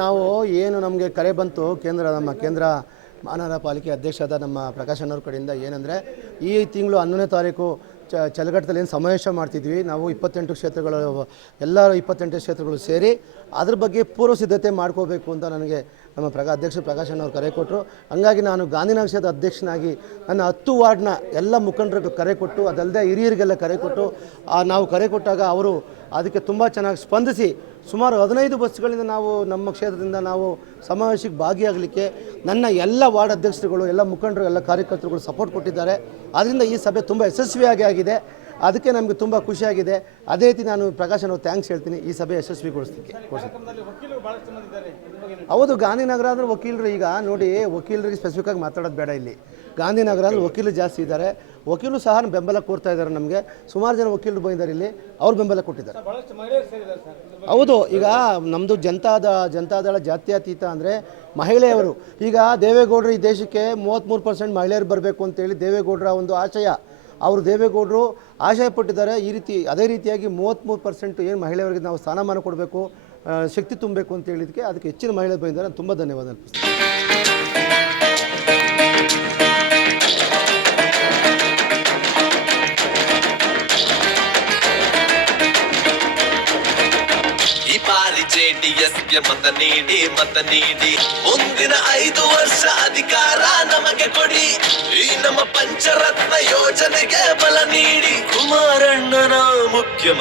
ನಾವು ಏನು ನಮಗೆ ಕರೆ ಬಂತು ನಮ್ಮ ಕೇಂದ್ರ ಮಹಾನಗರ ಪಾಲಿಕೆ ಅಧ್ಯಕ್ಷರಾದ ನಮ್ಮ ಪ್ರಕಾಶ್ ಅಣ್ಣವ್ರ ಕಡೆಯಿಂದ ಏನಂದರೆ ಈ ತಿಂಗಳು 11ನೇ ತಾರೀಕು ಚಲಘಟ್ಟದಲ್ಲಿ ಏನು ಸಮಾವೇಶ ಮಾಡ್ತಿದ್ವಿ ನಾವು 28 ಕ್ಷೇತ್ರಗಳು ಎಲ್ಲರೂ 28 ಕ್ಷೇತ್ರಗಳು ಸೇರಿ ಅದ್ರ ಬಗ್ಗೆ ಪೂರ್ವ ಸಿದ್ಧತೆ ಮಾಡ್ಕೋಬೇಕು ಅಂತ ನನಗೆ ನಮ್ಮ ಅಧ್ಯಕ್ಷರು ಪ್ರಕಾಶ್ ಅಣ್ಣವ್ರು ಕರೆ ಕೊಟ್ಟರು. ಹಂಗಾಗಿ ನಾನು ಗಾಂಧಿನಗರ ಕ್ಷೇತ್ರದ ಅಧ್ಯಕ್ಷನಾಗಿ ನನ್ನ 10 ವಾರ್ಡ್ನ ಎಲ್ಲ ಮುಖಂಡರಿಗೆ ಕರೆ ಕೊಟ್ಟು ಅದಲ್ಲದೆ ಹಿರಿಯರಿಗೆಲ್ಲ ಕರೆ ಕೊಟ್ಟು ನಾವು ಕರೆ ಕೊಟ್ಟಾಗ ಅವರು ಅದಕ್ಕೆ ತುಂಬ ಚೆನ್ನಾಗಿ ಸ್ಪಂದಿಸಿ ಸುಮಾರು 15 ಬಸ್ಗಳಿಂದ ನಾವು ನಮ್ಮ ಕ್ಷೇತ್ರದಿಂದ ನಾವು ಸಮಾವೇಶಕ್ಕೆ ಭಾಗಿಯಾಗಲಿಕ್ಕೆ ನನ್ನ ಎಲ್ಲ ವಾರ್ಡ್ ಅಧ್ಯಕ್ಷರುಗಳು ಎಲ್ಲ ಮುಖಂಡರು ಎಲ್ಲ ಕಾರ್ಯಕರ್ತರುಗಳು ಸಪೋರ್ಟ್ ಕೊಟ್ಟಿದ್ದಾರೆ. ಆದ್ದರಿಂದ ಈ ಸಭೆ ತುಂಬ ಯಶಸ್ವಿಯಾಗಿ ಆಗಿದೆ. ಅದಕ್ಕೆ ನಮಗೆ ತುಂಬ ಖುಷಿಯಾಗಿದೆ. ಅದೇ ರೀತಿ ನಾನು ಪ್ರಕಾಶ್ ಅವ್ರಿಗೆ ಥ್ಯಾಂಕ್ಸ್ ಹೇಳ್ತೀನಿ ಈ ಸಭೆ ಯಶಸ್ವಿಗೊಳಿಸಲಿಕ್ಕೆ. ಹೌದು, ಗಾಂಧಿನಗರ ಅಂದರೆ ವಕೀಲರು ಈಗ ನೋಡಿ, ವಕೀಲರಿಗೆ ಸ್ಪೆಸಿಫಿಕ್ಕಾಗಿ ಮಾತಾಡೋದು ಬೇಡ. ಇಲ್ಲಿ ಗಾಂಧಿನಗರಲ್ಲಿ ವಕೀಲರು ಜಾಸ್ತಿ ಇದ್ದಾರೆ. ವಕೀಲರು ಸಹ ಬೆಂಬಲ ಕೊಡ್ತಾ ಇದ್ದಾರೆ. ನಮಗೆ ಸುಮಾರು ಜನ ವಕೀಲರು ಬಂದಿದ್ದಾರೆ, ಇಲ್ಲಿ ಅವ್ರು ಬೆಂಬಲ ಕೊಟ್ಟಿದ್ದಾರೆ. ಹೌದು, ಈಗ ನಮ್ಮದು ಜನತಾದಳ ಜಾತ್ಯತೀತ ಅಂದರೆ ಮಹಿಳೆಯವರು. ಈಗ ದೇವೇಗೌಡರು ಈ ದೇಶಕ್ಕೆ 33% ಮಹಿಳೆಯರು ಬರಬೇಕು ಅಂತೇಳಿ ದೇವೇಗೌಡರ ಒಂದು ಆಶಯ. ಅವರು ದೇವೇಗೌಡರು ಆಶಯ ಪಟ್ಟಿದ್ದಾರೆ. ಈ ರೀತಿ ಅದೇ ರೀತಿಯಾಗಿ 33% ಏನು ಮಹಿಳೆಯರಿಗೆ ನಾವು ಸ್ಥಾನಮಾನ ಕೊಡಬೇಕು, ಶಕ್ತಿ ತುಂಬಬೇಕು ಅಂತ ಹೇಳಿದಕ್ಕೆ ಅದಕ್ಕೆ ಹೆಚ್ಚಿನ ಮಹಿಳೆಯರು ಬಂದಿದ್ದಾರೆ. ತುಂಬ ಧನ್ಯವಾದ ಅರ್ಪಿಸ್ತೀನಿ. ಜೆಡಿಎಸ್ಗೆ ಮತ ನೀಡಿ ಮುಂದಿನ 5 ವರ್ಷ ಅಧಿಕಾರ ನಮಗೆ ಕೊಡಿ. ಈ ನಮ್ಮ ಪಂಚರತ್ನ ಯೋಜನೆಗೆ ಬಲ ನೀಡಿ ಕುಮಾರಣ್ಣನ ಮುಖ್ಯಮಂತ್ರಿ